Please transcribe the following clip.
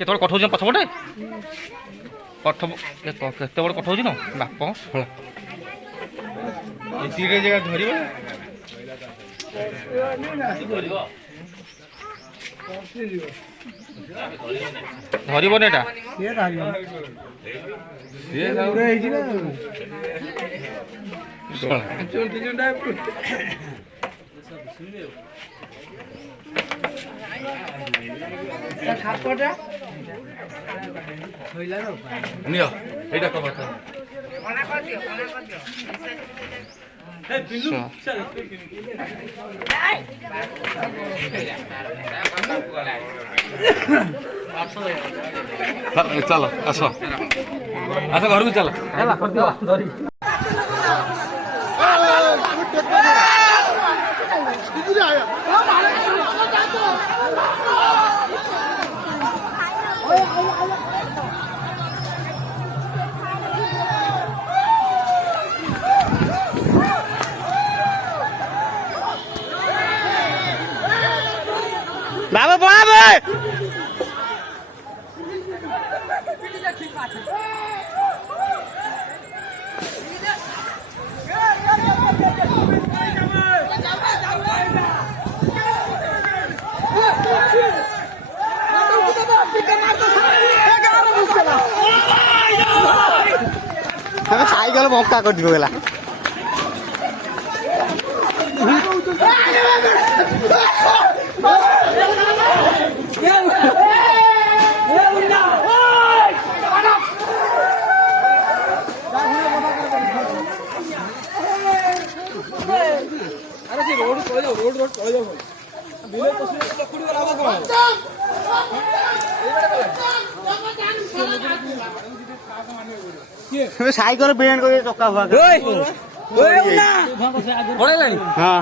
କେତେବେଳେ କଠ ହେଉଛି ପଛପଟେ କଠ କେତେବେଳେ କଠ ହେଉଛି ନା ବାପ ଫଳ ଏତିକିରେ ଜାଗା ଧରିବ ଧରିବନି ଏଟା ନିଅ ଏଇଟା କଣ ଚାଲ ଆସ ଆସ ଘରକୁ ଚାଲ ବାବା ପଳାବେ ସାଇକେଲ ବଙ୍କା କରିଯିବ ଗଲା ସାଇକେଲ ବେଣ୍ଡ କରି ଚକା ହଁ